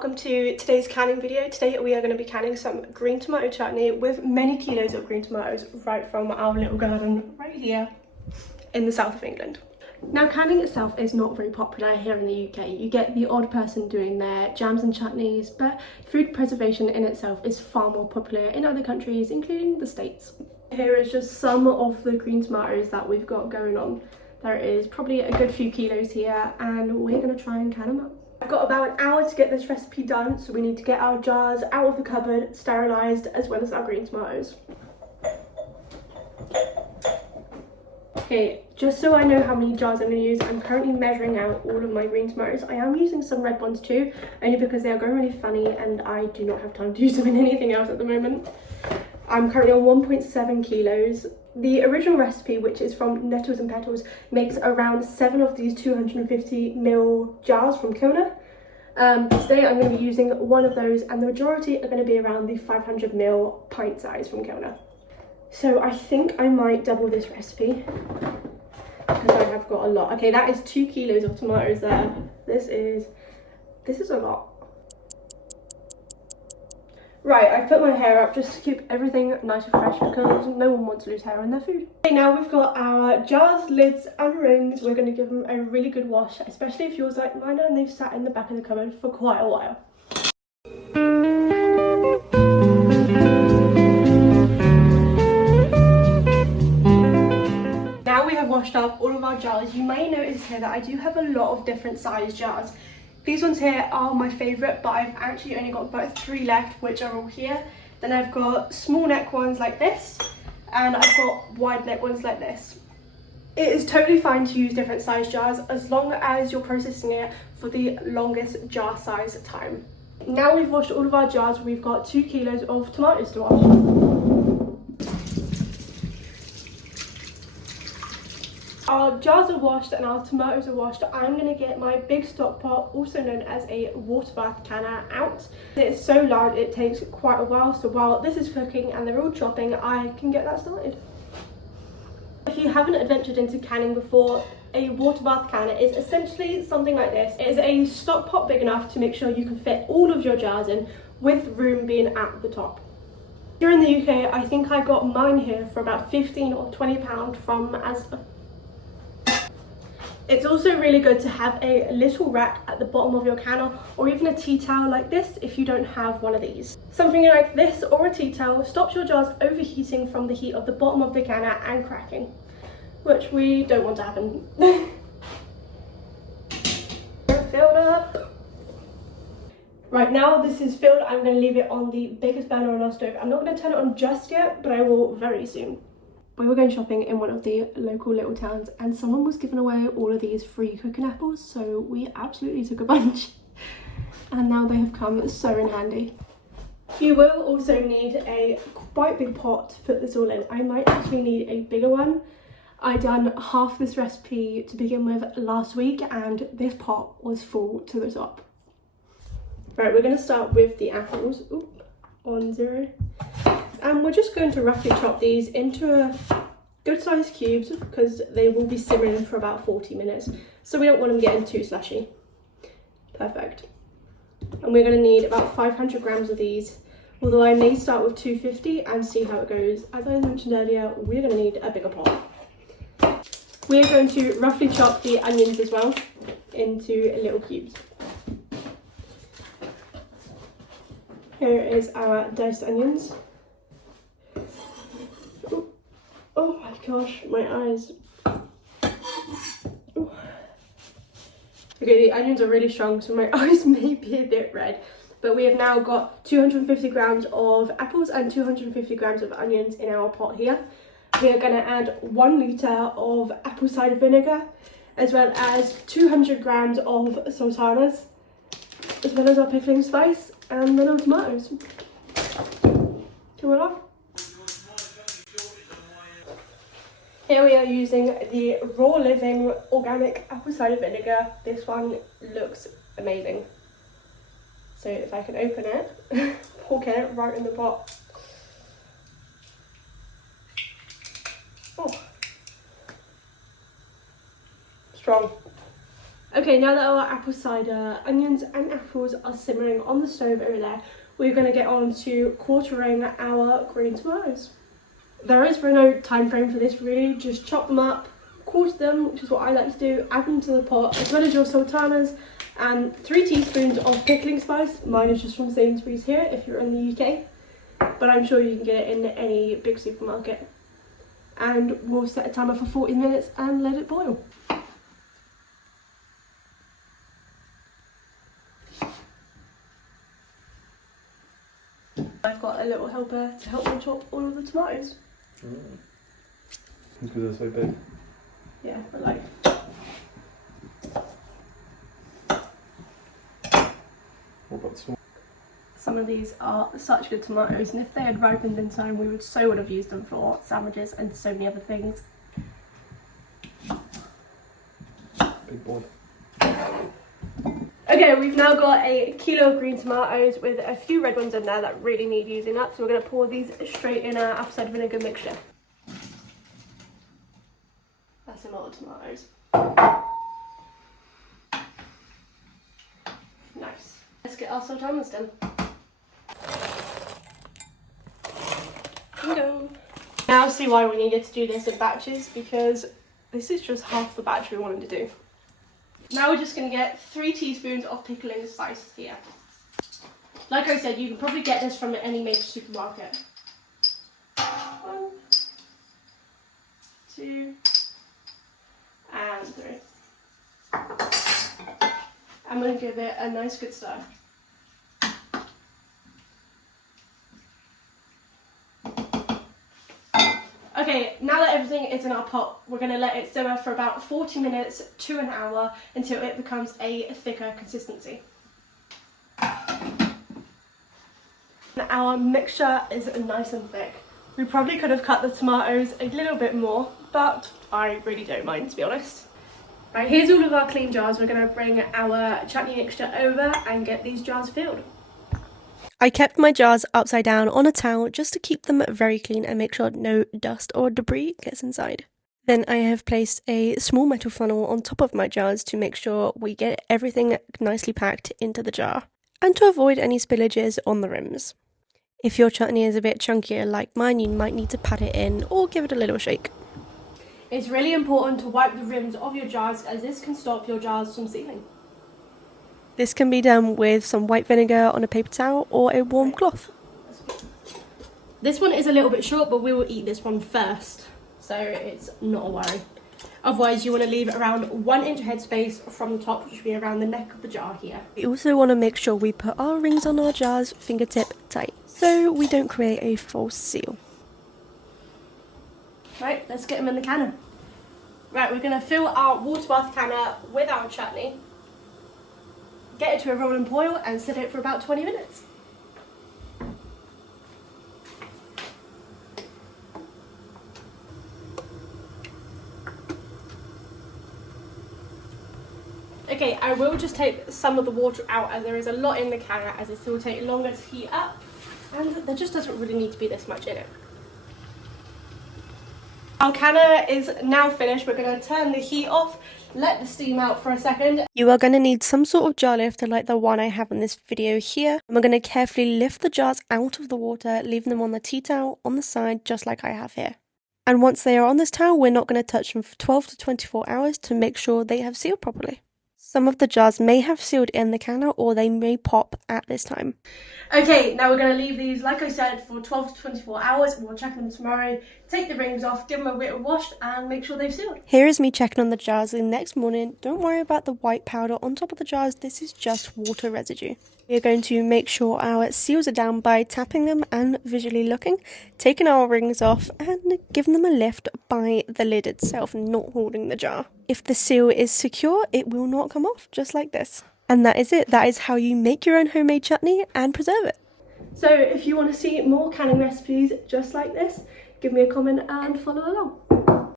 welcome to today's canning video. Today we are going to be canning some green tomato chutney with many kilos of green tomatoes right from our little garden right here in the south of England. Now, canning itself is not very popular here in the UK. You get the odd person doing their jams and chutneys, but food preservation in itself is far more popular in other countries, including the States. Here is just some of the green tomatoes that we've got going on. There is probably a good few kilos here, and we're going to try and can them up. I've got about an hour to get this recipe done, so we need to get our jars out of the cupboard, sterilised, as well as our green tomatoes. Okay, just so I know how many jars I'm going to use, I'm currently measuring out all of my green tomatoes. I am using some red ones too, only because they are going really funny and I do not have time to use them in anything else at the moment. I'm currently on 1.7 kilos. The original recipe, which is from Nettles and Petals, makes around 7 of these 250ml jars from Kilner. Today I'm going to be using one of those, and the majority are going to be around the 500ml pint size from Kilner. So I think I might double this recipe because I have got a lot. Okay, that is 2 kilos of tomatoes there. This is a lot. Right, I've put my hair up just to keep everything nice and fresh because no one wants to lose hair in their food. Okay, now we've got our jars, lids and rings. We're going to give them a really good wash, especially if yours like mine and they've sat in the back of the cupboard for quite a while. Now we have washed up all of our jars. You may notice here that I do have a lot of different size jars. These ones here are my favourite, but I've actually only got about 3 left, which are all here. Then I've got small neck ones like this, and I've got wide neck ones like this. It is totally fine to use different size jars as long as you're processing it for the longest jar size time. Now we've washed all of our jars, we've got 2 kilos of tomatoes to wash. Our jars are washed and our tomatoes are washed. I'm going to get my big stock pot, also known as a water bath canner, out. It's so large it takes quite a while, so while this is cooking and they're all chopping, I can get that started. If you haven't adventured into canning before, a water bath canner is essentially something like this. It is a stock pot big enough to make sure you can fit all of your jars in, with room being at the top. Here in the UK, I think I got mine here for about £15 or £20 from Asda. It's also really good to have a little rack at the bottom of your canner, or even a tea towel like this if you don't have one of these. Something like this or a tea towel stops your jars overheating from the heat of the bottom of the canner and cracking, which we don't want to happen. We're filled up. Right, now this is filled, I'm going to leave it on the biggest burner on our stove. I'm not going to turn it on just yet, but I will very soon. We were going shopping in one of the local little towns and someone was giving away all of these free cooking apples, so we absolutely took a bunch and now they have come so in handy. You will also need a quite big pot to put this all in. I might actually need a bigger one. I done half this recipe to begin with last week and this pot was full to the top. Right, we're going to start with the apples. Oop, on 0. And we're just going to roughly chop these into good sized cubes because they will be simmering for about 40 minutes. So we don't want them getting too slushy. Perfect. And we're going to need about 500 grams of these, although I may start with 250 and see how it goes. As I mentioned earlier, we're going to need a bigger pot. We're going to roughly chop the onions as well into little cubes. Here is our diced onions. Oh my gosh, my eyes. Ooh. Okay, the onions are really strong, so my eyes may be a bit red. But we have now got 250 grams of apples and 250 grams of onions in our pot here. We are going to add 1 litre of apple cider vinegar, as well as 200 grams of sultanas, as well as our pickling spice, and then our tomatoes. Voila. Here we are using the Raw Living organic apple cider vinegar. This one looks amazing. So if I can open it, pour it right in the pot. Oh, strong. Okay, now that our apple cider, onions and apples are simmering on the stove over there, we're going to get on to quartering our green tomatoes. There is no time frame for this really, just chop them up, quarter them, which is what I like to do, add them to the pot, as well as your sultanas, and 3 teaspoons of pickling spice. Mine is just from Sainsbury's here if you're in the UK, but I'm sure you can get it in any big supermarket. And we'll set a timer for 40 minutes and let it boil. I've got a little helper to help me chop all of the tomatoes. Because they're so big. Yeah, but like. What about the small? Some of these are such good tomatoes, and if they had ripened in time, we would have used them for sandwiches and so many other things. Big boy. Okay, we've now got a kilo of green tomatoes with a few red ones in there that really need using up, so we're going to pour these straight in our apple cider vinegar mixture. That's a lot of tomatoes. Nice. Let's get our sultanas done. Bingo. Now see why we needed to do this in batches, because this is just half the batch we wanted to do. Now we're just going to get 3 teaspoons of pickling spices here. Like I said, you can probably get this from any major supermarket. 1, 2, and 3. I'm going to give it a nice good stir. Okay, now that everything is in our pot, we're going to let it simmer for about 40 minutes to an hour until it becomes a thicker consistency. Our mixture is nice and thick. We probably could have cut the tomatoes a little bit more, but I really don't mind, to be honest. Right, here's all of our clean jars. We're going to bring our chutney mixture over and get these jars filled. I kept my jars upside down on a towel just to keep them very clean and make sure no dust or debris gets inside. Then I have placed a small metal funnel on top of my jars to make sure we get everything nicely packed into the jar, and to avoid any spillages on the rims. If your chutney is a bit chunkier like mine, you might need to pat it in or give it a little shake. It's really important to wipe the rims of your jars, as this can stop your jars from sealing. This can be done with some white vinegar on a paper towel or a warm cloth. This one is a little bit short, but we will eat this one first, so it's not a worry. Otherwise, you want to leave around 1 inch headspace from the top, which should be around the neck of the jar here. We also want to make sure we put our rings on our jars fingertip tight, so we don't create a false seal. Right, let's get them in the canner. Right, we're going to fill our water bath canner with our chutney, get it to a rolling boil and set it for about 20 minutes. Okay, I will just take some of the water out, as there is a lot in the canner, as it will take longer to heat up, and there just doesn't really need to be this much in it. Our canner is now finished. We're going to turn the heat off, let the steam out for a second. You are going to need some sort of jar lifter like the one I have in this video here. And we're going to carefully lift the jars out of the water, leaving them on the tea towel on the side, just like I have here. And once they are on this towel, we're not going to touch them for 12 to 24 hours to make sure they have sealed properly. Some of the jars may have sealed in the canner, or they may pop at this time. Okay, now we're going to leave these, like I said, for 12 to 24 hours. We'll check them tomorrow, take the rings off, give them a bit of wash, and make sure they've sealed. Here is me checking on the jars the next morning. Don't worry about the white powder on top of the jars. This is just water residue. We are going to make sure our seals are down by tapping them and visually looking, taking our rings off and giving them a lift by the lid itself, not holding the jar. If the seal is secure, it will not come off, just like this. And that is it. That is how you make your own homemade chutney and preserve it. So if you want to see more canning recipes just like this, give me a comment and follow along.